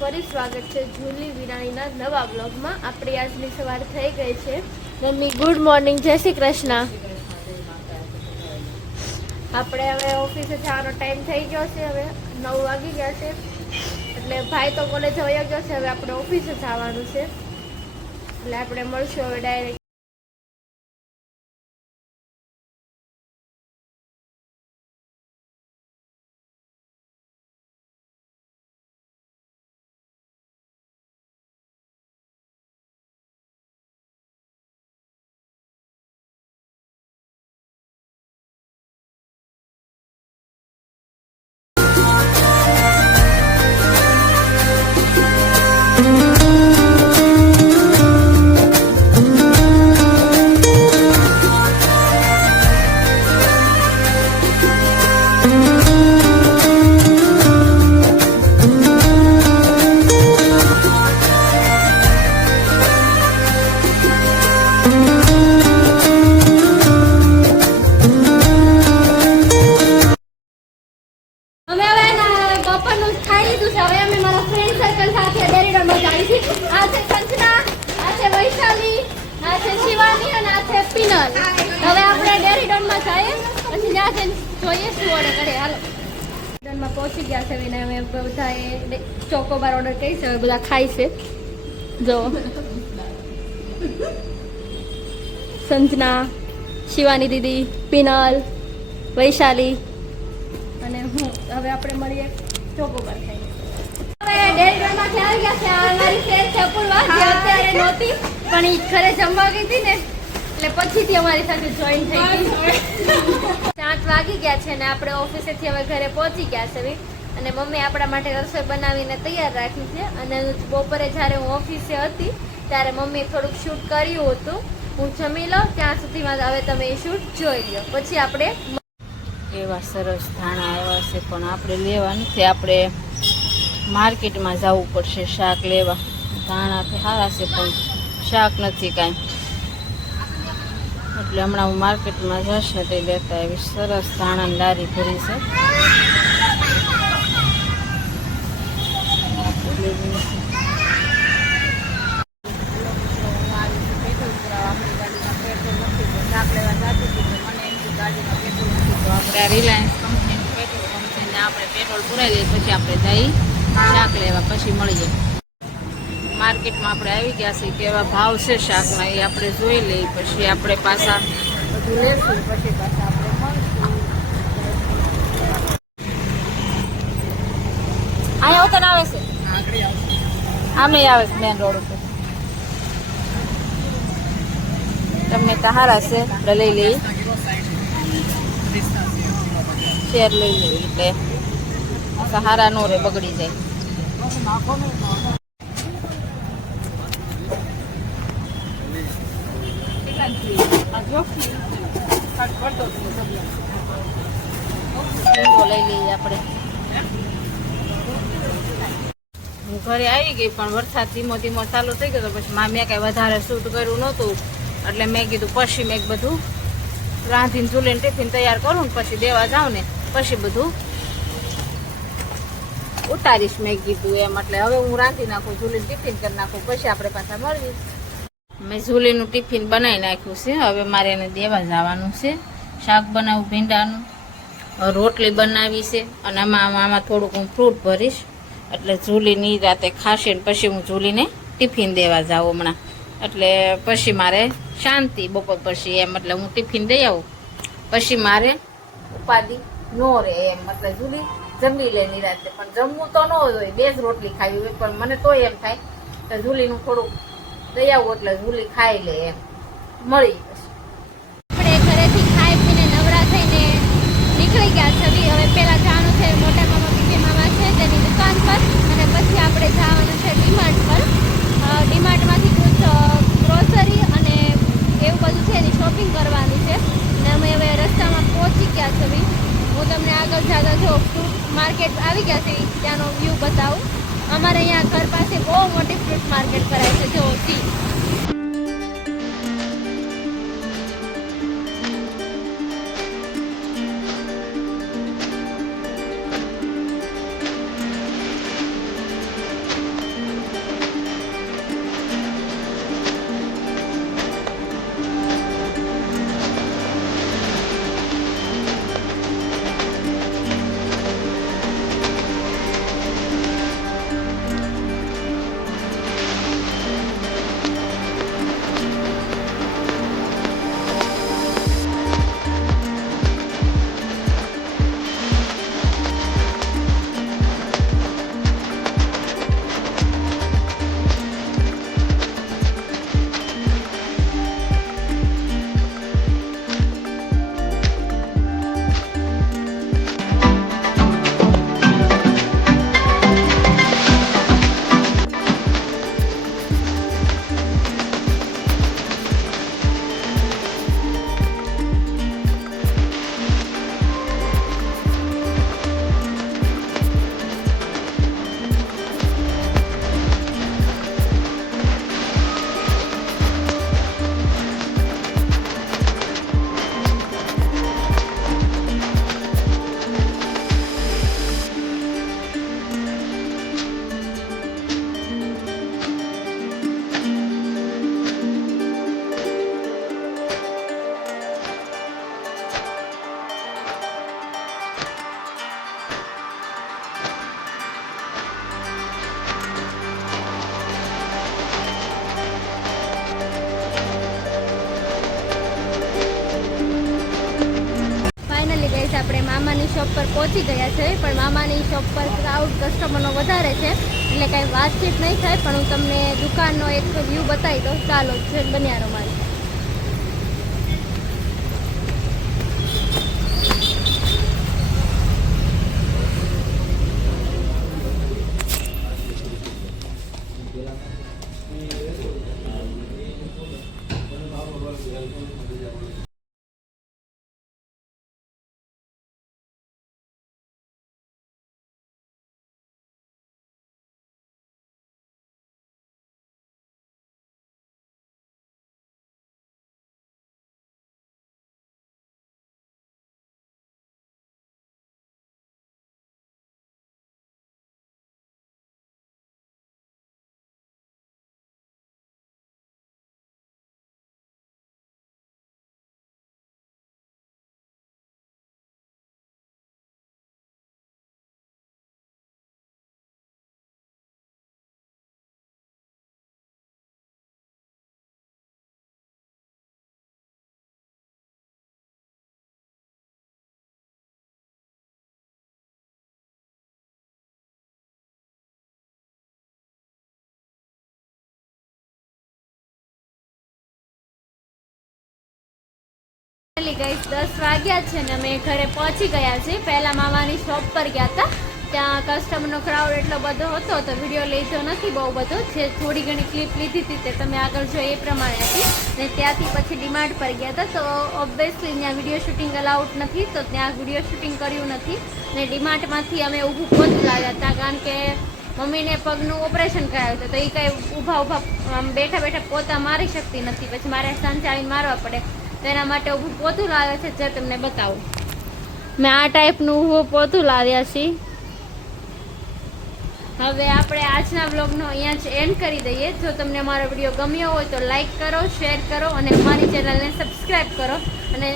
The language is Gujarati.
ફરી સ્વાગત છે જુલી વિરાણીના નવા બ્લોગમાં। આપણી આજની સવાર થઈ ગઈ છે। મમ્મી ગુડ મોર્નિંગ, જય શ્રી કૃષ્ણ। આપણે હવે ઓફિસે જવાનો ટાઈમ થઈ ગયો છે। હવે 9 વાગી ગયા છે, એટલે ભાઈ તો કોલેજ વયો ગયો છે। હવે આપણે ઓફિસે જવાનું છે, એટલે આપણે મળશું હવે ડાયરેક્ટ। હવે આપણે ડેરીડોનમાં જઈએ, પછી ત્યાં જઈને જોઈએ શું ઓર્ડર કરીએ। હાલો, ડેરીડોનમાં પહોંચી ગયા છે વિના। અમે બધાએ ચોકોબાર ઓર્ડર કરી છે, હવે બધા ખાય છે। જો સંજના, શિવાની દીદી, પિનલ, વૈશાલી અને હું। હવે આપણે મળીએ ચોકોબાર ખાઈએ। હવે ડેરીડોનમાંથી આવી ગયા છે। અમારી ફ્રેન્ડ છે પૂર્વા, જે અત્યારે નહોતી પણ એ ઘરે જમવા ગઈ હતી ને, એટલે પછીથી અમારી સાથે જોઈન થઈ ગઈ। 8 વાગી ગયા છે ને આપણે ઓફિસેથી હવે ઘરે પહોંચી ગયા છે। અને મમ્મી આપણા માટે રસોઈ બનાવીને તૈયાર રાખી છે। અને બપોરે જ્યારે હું ઓફિસે હતી ત્યારે મમ્મીએ થોડુંક શૂટ કર્યું હતું। હું જમી લઉં ત્યાં સુધીમાં હવે તમે એ શૂટ જોઈ લો, પછી આપણે એવા સરસ ધાણા આવ્યા છે, પણ આપણે લેવા નથી। આપણે માર્કેટમાં જવું પડશે શાક લેવા। ધાણા તો સારા છે પણ શાક નથી કાંઈ, એટલે હમણાં હું માર્કેટમાં જઈશ ને તે લેતા એવી સરસ ધાણાની લારી ભરી છે। આપણે રિલાયન્સ કંપનીનું પેટ્રોલ પંપ છે ને આપણે પેટ્રોલ પુરાઈ લઈએ, પછી આપણે જઈ શાક લેવા, પછી મળીએ। માર્કેટમાં આપણે આવી ગયા છીએ, કેવા ભાવ છે શાકના એ આપણે જોઈ લઈએ, પછી આપણે પાછા બધું લેશું, પછી પાછા આપણે મળશું। અહીંયા ઉતર આવે છે, આમે આવે છે મેન રોડ ઉપર। તમને તહારા છે આપણે લઈ લઈએ, શેર લઈ લઈએ, એટલે સહારા નો રે બગડી જાય। લઈ લઈએ આપણે। હું ઘરે આવી ગઈ પણ વરસાદ ધીમો ધીમો ચાલુ થઈ ગયો, પછી મેં કઈ વધારે શૂટ કર્યું નહોતું, એટલે મેં કીધું પછી મેં બધું રાંધીને ચૂલીને ટિફિન તૈયાર કરું ને પછી દેવા જાઉં ને પછી બધું ઉતારીશ મેં કીધું એમ। એટલે હવે હું રાંધી નાખું, ચૂલીનું ટિફિન કરી નાખું, પછી આપણે પાછા મળીએ। મેં ચૂલીનું ટિફિન બનાવી નાખ્યું છે, હવે મારે એને દેવા જવાનું છે। શાક બનાવું ભીંડાનું, રોટલી બનાવી છે, અને આમાં થોડુંક હું ફ્રૂટ ભરીશ, એટલે ચૂલીની રાતે ખાશે ને પછી હું ચૂલીને ટિફિન દેવા જાઉં હમણાં, એટલે પછી મારે શાંતિ બપોર પછી એમ। એટલે હું ટિફિન દઈ આવું પછી મારે ઉપાધિ નો રહે એમ। એટલે ચૂલી જમી લે નિરાતે, પણ જમવું તો ન હોય, 2 જ રોટલી ખાવી હોય, પણ મને તો એમ થાય કે ચૂલીનું થોડુંક દઈ આવું એટલે ચૂલી ખાઈ લે એમ। મળી આપણે ઘરેથી ખાઈ પીને નવરા થઈને નીકળી ગયા છે। હવે પેલા જવાનું છે મોટા મામા બીજી મામા છે તેની દુકાન પર, અને પછી આપણે જવાનું છે ડીમાર્ટ પર। ડીમાર્ટમાંથી કુછ ગ્રોસરી અને એવું બધું છે એની શોપિંગ કરવાની છે, અને અમે હવે રસ્તામાં પહોંચી ગયા છે। હું તમને આગળ જતા જો ફ્રૂટ માર્કેટ આવી ગયા છે ત્યાંનો વ્યૂ બતાવું। અમારે અહીંયા ઘર પાસે બહુ મોટી ફ્રૂટ માર્કેટ કરાય છે, જો સી મામાની શોપ પર પહોંચી ગયા છે, પણ મામાની શોપ પર ક્રાઉડ કસ્ટમરનો વધારે છે એટલે કાંઈ વાતચીત નહીં થાય, પણ હું તમને દુકાનનો એક વ્યૂ બતાવી દઉં. ચાલો બન્યા રહો મારી. ગાઈસ 10 વાગ્યા છે ને અમે ઘરે પહોંચી ગયા છીએ. પહેલાં મામાની શોપ પર ગયા હતા, ત્યાં કસ્ટમરનો ક્રાઉડ એટલો બધો હતો તો વિડીયો લીધો નથી બહુ બધો. જે થોડી ઘણી ક્લિપ લીધી હતી તે તમે આગળ જો એ પ્રમાણે હતી. ને ત્યાંથી પછી ડીમાર્ટ પર ગયા હતા, તો ઓબ્વિયસલી ત્યાં વિડીયો શૂટિંગ અલાઉડ નથી, તો ત્યાં વિડીયો શૂટિંગ કર્યું નથી. ને ડીમાર્ટમાંથી અમે ઊભું પોતું લાવ્યા હતા, કારણ કે મમ્મીને પગનું ઓપરેશન કરાવ્યું હતું, તો એ કાંઈ ઊભા બેઠા બેઠા પોતા મારી શકતી નથી, પછી મારે સાંજે આવીને મારવા પડે. તેના માટે ઊભું પોતું લાવ્યા છે, જે તમને બતાવું. મેં આ ટાઈપનું ઊભું પોતું લાવ્યા છીએ. હવે આપણે આજના વ્લોગનો અહીંયા જ એન્ડ કરી દઈએ. જો તમને અમારો વિડીયો ગમ્યો હોય તો લાઈક કરો, શેર કરો અને અમારી ચેનલને સબસ્ક્રાઈબ કરો અને